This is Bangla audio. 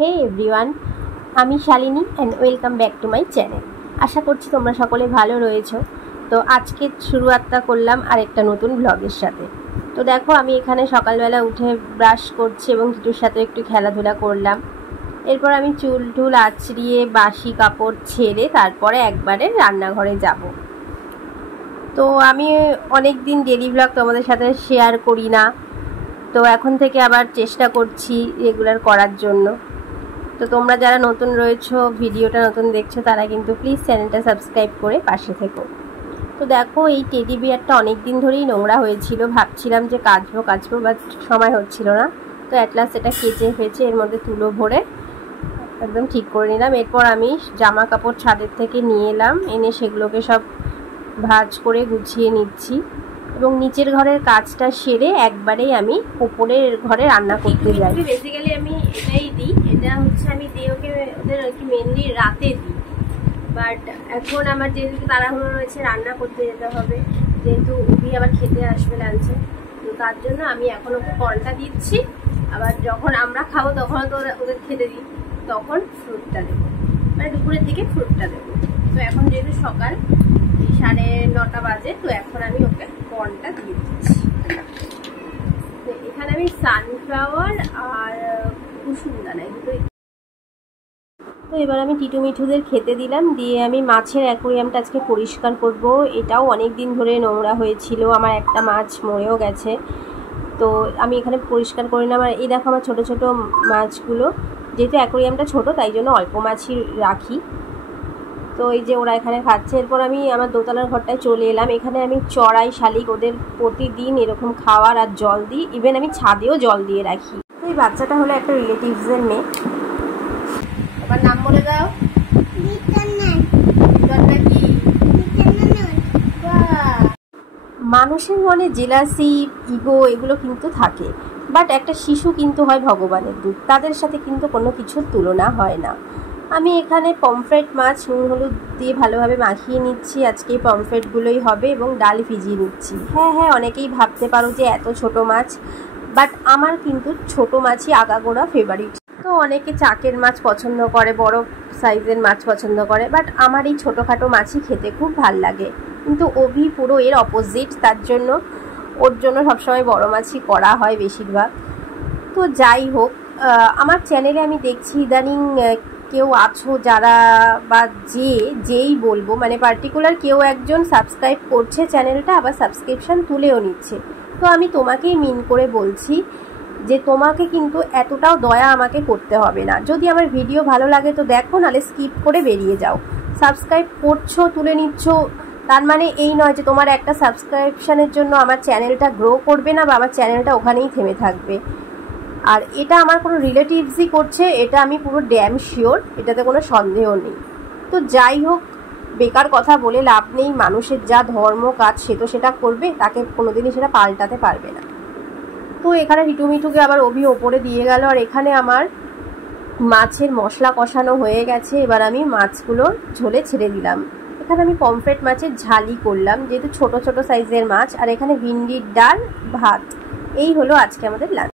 হে এভরিওয়ান, আমি Shalini and welcome back to my channel. আশা করছি তোমরা সকলে ভালো রয়েছো। তো আজকে শুরুয়াতটা করলাম আরেকটা নতুন ব্লগের সাথে। তো দেখো, আমি এখানে সকালবেলা উঠে ব্রাশ করছি এবং কিছুর সাথে একটু খেলাধুলা করলাম। এরপর আমি চুল টুল আঁচড়িয়ে বাসি কাপড় ছেড়ে তারপরে একবারে রান্নাঘরে যাব। তো আমি অনেক দিন ডেলি ব্লগ তোমাদের সাথে শেয়ার করি না, তো এখন থেকে আবার চেষ্টা করছি রেগুলার করার জন্য। তো তোমরা যারা নতুন রয়েছো, ভিডিওটা নতুন দেখছো, তারা কিন্তু প্লিজ চ্যানেলটা সাবস্ক্রাইব করে পাশে থেকো। তো দেখো, এই টেডি বিয়ারটা অনেক দিন ধরেই নোংরা হয়েছিল, ভাবছিলাম যে কাচবো বাট সময় হচ্ছিল না। তো অ্যাট লাস্ট এটা কেচে ফেচে এর মধ্যে তুলো ভরে একদম ঠিক করে নিলাম। এরপর আমি জামা কাপড় ছাদের থেকে নিয়ে এলাম, এনে সেগুলোকে সব ভাঁজ করে গুছিয়ে নিচ্ছি এবং নিচের ঘরের কাজটা সেরে একবারেই আমি উপরের ঘরে রান্না করতে যাই। বেসিক্যালি আমি এটাই দিই, এটা হচ্ছে আমি দিয়ে ওদের আর কি মেনলি রাতে দিই। বাট এখন আমার যেহেতু তাড়াহুড়ো রয়েছে, রান্না করতে যেতে হবে, যেহেতু উবি আবার খেতে আসবে লাঞ্চে, তো তার জন্য আমি এখন ওকে কর্নটা দিচ্ছি। আবার যখন আমরা খাবো তখন তো ওদের খেতে দিই, তখন ফ্রুটটা দেবো, মানে দুপুরের দিকে ফ্রুটটা দেবো। তো এখন যেহেতু সকাল 9:30 বাজে, তো এখন আমি ওকে কর্নটা দিয়ে দিচ্ছি। তো এখানে আমি সানফ্লাওয়ার আর কুসুম দানা দুটোই। তো এবার আমি টিটু মিঠুদের খেতে দিলাম, দিয়ে আমি মাছের অ্যাকোয়ারিয়ামটা আজকে পরিষ্কার করব। এটাও অনেক দিন ধরে নোংরা হয়েছিল, আমার একটা মাছ মরেও গেছে। তো আমি এখানে পরিষ্কার করে নিলাম। আর এই দেখো আমার ছোটো ছোটো মাছগুলো, যেহেতু অ্যাকোয়ারিয়ামটা ছোটো তাই জন্য অল্প মাছই রাখি। তো এই যে ওরা এখানে খাচ্ছে। এরপর আমি আমার দোতলার ঘরটায় চলে এলাম। এখানে আমি চড়াই শালিক, ওদের প্রতিদিন এরকম খাওয়ার আর জল দিই, ইভেন আমি ছাদেও জল দিয়ে রাখি। তো এই বাচ্চাটা হলো একটা রিলেটিভসের মেয়ে। আমার নাম বলে দাও। মানুষের মনে জেলাসি, ইগো এগুলো কিন্তু থাকে, বাট একটা শিশু কিন্তু হয় ভগবানের দূত, তাদের সাথে কিন্তু কোনো কিছুর তুলনা হয় না। আমি এখানে পমফ্রেট মাছ নুন হলুদ দিয়ে ভালোভাবে মাখিয়ে নিচ্ছি। আজকে এই পমফ্রেটগুলোই হবে এবং ডাল ভিজিয়ে নিচ্ছি। হ্যাঁ, অনেকেই ভাবতে পারো যে এত ছোট মাছ, বাট আমার কিন্তু ছোট মাছই আগাগোড়া ফেভারিট। তো অনেকে চাকের মাছ পছন্দ করে, বড় সাইজের মাছ পছন্দ করে, বাট আমার এই ছোটোখাটো মাছই খেতে খুব ভাল লাগে। কিন্তু অভি পুরো এর অপোজিট, তার জন্য ওর জন্য সবসময় বড় মাছই করা হয় বেশিরভাগ। তো যাই হোক, আমার চ্যানেলে আমি দেখছি ইদানিং কেউ আছো যারা বা যেই বলবো, মানে পার্টিকুলার কেউ একজন সাবস্ক্রাইব করছে চ্যানেলটা, আবার সাবস্ক্রিপশান তুলেও নিচ্ছে। তো আমি তোমাকেই মিন করে বলছি যে তোমাকে কিন্তু এতটাও দয়া আমাকে করতে হবে না। যদি আমার ভিডিও ভালো লাগে তো দেখো, নাহলে স্কিপ করে বেরিয়ে যাও। সাবস্ক্রাইব করছো, তুলে নিচ্ছ, তার মানে এই নয় যে তোমার একটা সাবস্ক্রিপশানের জন্য আমার চ্যানেলটা গ্রো করবে না বা আমার চ্যানেলটা ওখানেই থেমে থাকবে। আর এটা আমার কোনো রিলেটিভসই করছে, এটা আমি পুরো ড্যাম শিওর, এটাতে কোনো সন্দেহ নেই। তো যাই হোক, বেকার কথা বলে লাভ নেই। মানুষের যা ধর্ম কাজ সে তো সেটা করবে, তাকে কোনোদিনই সেটা পাল্টাতে পারবে না। তো এখানে টিটু মিঠুকে আবার অভি ওপরে দিয়ে গেল। আর এখানে আমার মাছের মশলা কষানো হয়ে গেছে, এবার আমি মাছগুলো ঝোলে ছেড়ে দিলাম। এখানে আমি পমফ্রেট মাছের ঝালি করলাম, যেহেতু ছোট ছোট সাইজের মাছ। আর এখানে ভিন্ডির ডাল, ভাত, এই হলো আজকে আমাদের লাঞ্চ।